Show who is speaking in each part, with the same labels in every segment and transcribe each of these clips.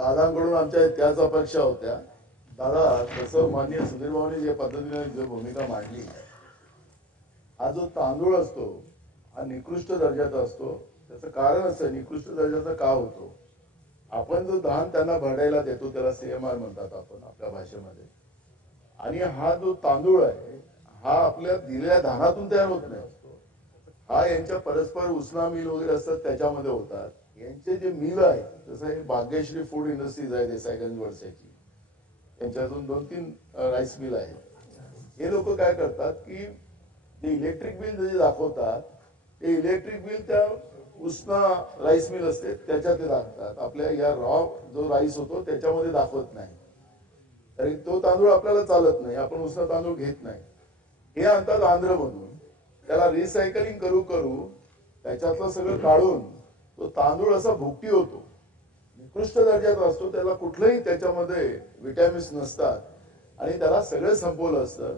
Speaker 1: दादांकडून आमच्या त्याच अपेक्षा होत्या. दादा तसं मान्य सुधीर भाऊनी जे पद्धतीने जो भूमिका मांडली हा जो तांदूळ असतो हा निकृष्ट दर्जाचा असतो. त्याचं कारण असं निकृष्ट दर्जाचा का होतो? आपण जो धान त्यांना भरायला देतो त्याला सीएमआर म्हणतात आपण आपल्या भाषेमध्ये. आणि हा जो तांदूळ आहे हा आपल्या दिलेल्या धानातून तयार होत नाही. हा यांच्या परस्पर उसना मिल वगैरे असतात त्याच्यामध्ये होतात. यांचे जे मिल आहे जसं हे भाग्यश्री फूड इंडस्ट्रीज आहे देसाईगंज वर्षाची. यांच्यातून दोन तीन राईस मिल आहेत. हे लोक काय करतात की ते इलेक्ट्रिक बिल जे दाखवतात ते इलेक्ट्रिक बिल त्या उष्णा राईस मिल असते त्याच्यात ते दाखवतात आपल्या या रॉ जो राईस होतो त्याच्यामध्ये दाखवत नाही. कारण तो तांदूळ आपल्याला चालत नाही आपण उष्ण तांदूळ घेत नाही. हे आणतात आंध्र म्हणून. त्याला रिसायकलिंग करू करू त्याच्यातलं सगळं काढून तो तांदूळ असा भुकटी होतो. निकृष्ट दर्जाचा असतो त्याला कुठलंही त्याच्यामध्ये विटॅमिन्स नसतात. आणि त्याला सगळं संपवलं असतं.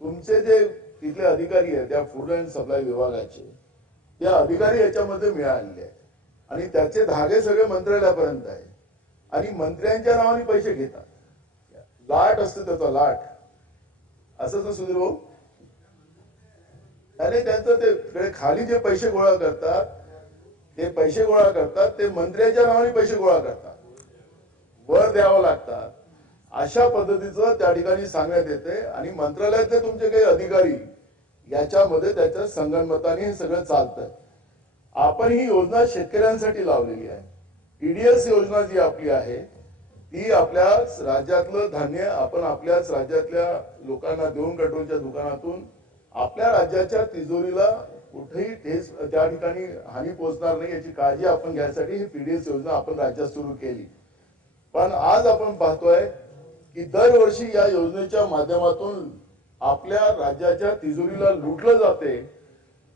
Speaker 1: तुमचे जे तिथले अधिकारी आहेत त्या फूड अँड सप्लाय विभागाचे त्या अधिकारी याच्यामध्ये मिळालेले आहेत. आणि त्याचे धागे सगळे मंत्रालयापर्यंत आहे आणि मंत्र्यांच्या नावाने पैसे घेतात. लाट असतो त्याचा लाट. असंच ना सुधीर भाऊ? आणि त्यांचं ते खाली जे पैसे गोळा करतात ते पैसे गोळा करतात ते मंत्र्यांच्या नावाने पैसे गोळा करतात. वर द्यावं लागतात. अशा पद्धतीचं त्या ठिकाणी सांगण्यात येते आणि मंत्रालयातले तुमचे काही अधिकारी याच्यामध्ये त्याच्या संगणमताने हे सगळं चालतं आपण ही योजना शेतकऱ्यांसाठी लावलेली आहे. ईडीएस योजना जी आपली आहे ती आपल्या राज्यातलं धान्य आपण आपल्याच राज्यातल्या लोकांना देऊन कंट्रोलच्या दुकानातून आपल्या राज्याच्या तिजोरीला कुठेही तेच त्या ठिकाणी हानी पोहोचणार नाही याची काळजी आपण घ्यायसाठी ही पीडीएस योजना आपण राज्यात सुरू केली. पण आज आपण पाहतोय की दरवर्षी या योजनेच्या माध्यमातून आपल्या राज्याच्या तिजोरीला लुटलं जाते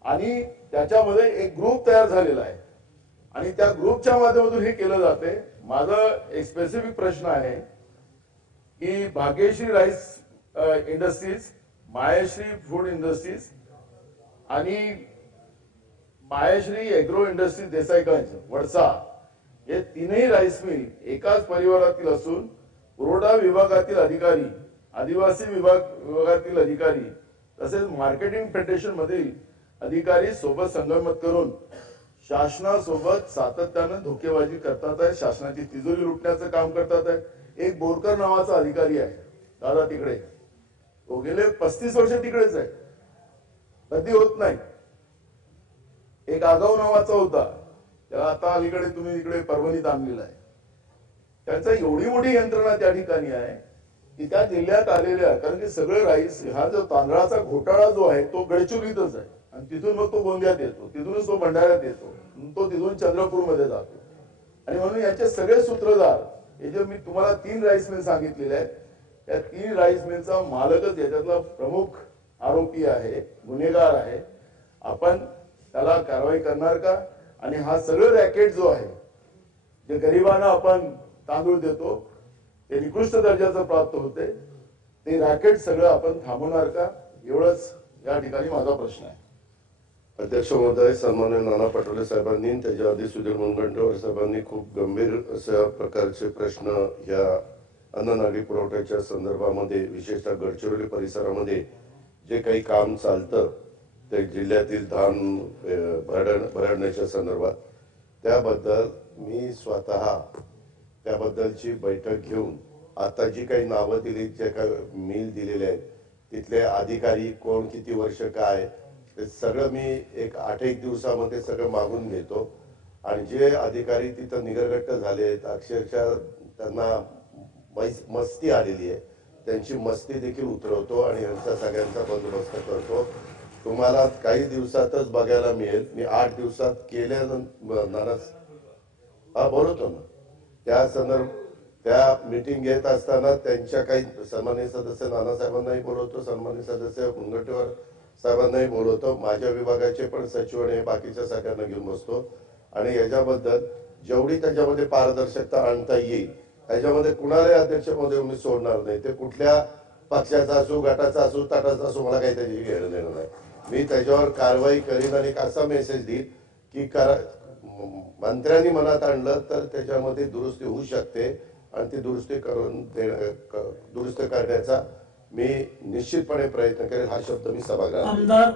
Speaker 1: आणि त्याच्यामध्ये एक ग्रुप तयार झालेला आहे. आणि त्या ग्रुपच्या माध्यमातून हे केलं जाते. माझा एक स्पेसिफिक प्रश्न आहे की Bhagyashree rice industries Mayashree food industries आणि मायाश्री एग्रो इंडस्ट्रीज देसाईगंज वडसा. हे तीनही राईस मिल एकाच परिवारातील असून पुरवठा विभागातील अधिकारी आदिवासी विभाग विभागातील अधिकारी तसेच मार्केटिंग फेडरेशन मधील अधिकारी सोबत संगमत करून शासनासोबत सातत्यानं धोकेबाजी करतात आहे. शासनाची तिजोरी लुटण्याचं काम करतात आहे. एक बोरकर नावाचा अधिकारी आहे. दादा तिकडे. तो गेले पस्तीस वर्ष तिकडेच आहे. कधी होत नाही. एक आगाव नावाचा होता. त्याला आता अलीकडे तुम्ही इकडे परभणीत आणलेला आहे. त्याचा एवढी मोठी यंत्रणा त्या ठिकाणी आहे की त्या जिल्ह्यात आलेल्या कारण की सगळे राईस हा जो तांदळाचा घोटाळा जो आहे तो गडचिरोलीतच आहे. आणि तिथून मग तो गोंदियात येतो तिथूनच तो भंडाऱ्यात येतो. तो तिथून चंद्रपूरमध्ये जातो. आणि म्हणून याचे सगळे सूत्रधार हे जे मी तुम्हाला तीन राईस मिल सांगितलेले आहेत त्या तीन राईस मिलचा मालकच याच्यातला प्रमुख आरोपी आहे गुन्हेगार आहे. आपण त्याला कारवाई करणार का? आणि हा सगळं रॅकेट जो आहे जे गरिबांना आपण तांदूळ देतो ते निकृष्ट दर्जाचं प्राप्त होते. ते रॅकेट सगळं आपण थांबवणार का? एवढंच या ठिकाणी माझा प्रश्न आहे.
Speaker 2: अध्यक्ष महोदय सन्मान्य नाना पटोले साहेबांनी त्याच्या आधी सुधीर मुनगंटीवार साहेबांनी खूप गंभीर अशा प्रकारचे प्रश्न या अन्न नागरी पुरवठ्याच्या संदर्भामध्ये विशेषतः गडचिरोली परिसरामध्ये जे काही काम चालतं ते जिल्ह्यातील धान अं, भरड भरडण्याच्या संदर्भात. त्याबद्दल मी स्वतः त्याबद्दलची बैठक घेऊन आता जी काही नावं दिली जे काही मिल दिलेले आहेत तिथले अधिकारी कोण किती वर्ष काय ते सगळं मी एक आठ एक दिवसामध्ये सगळं मागून घेतो. आणि जे अधिकारी तिथं निगरगट्ट झाले आहेत अक्षरशः त्यांना मस्ती आलेली आहे. त्यांची मस्ती देखील उतरवतो आणि यांचा सगळ्यांचा बंदोबस्त करतो. तुम्हाला काही दिवसातच बघायला मिळेल. मी आठ दिवसात केल्यानंतर नाराज. हा बोलवतो ना. त्या संदर्भ त्या मीटिंग घेत असताना त्यांच्या काही सन्मान्य सदस्य नानासाहेबांनाही बोलवतो सन्मान्य सदस्य मुनगंटीवार साहेबांनाही बोलवतो. माझ्या विभागाचे पण सचिव आणि बाकीच्या सगळ्यांना घेऊन बसतो. आणि याच्याबद्दल जेवढी त्याच्यामध्ये पारदर्शकता आणता येईल त्याच्यामध्ये कुणालाही अध्यक्षपदे मी सोडणार नाही. ते कुठल्या पक्षाचा असो गटाचा असो तटाचा असो मला काही त्याची घेणं देणं नाही. मी त्याच्यावर कारवाई करीन आणि एक असा मेसेज देईन की करा मंत्र्यांनी मनात आणलं तर त्याच्यामध्ये दुरुस्ती होऊ शकते आणि ती दुरुस्ती करून देण्या- दुरुस्त करण्याचा मी निश्चितपणे प्रयत्न करेल हा शब्द मी सभागृहात
Speaker 3: आमदार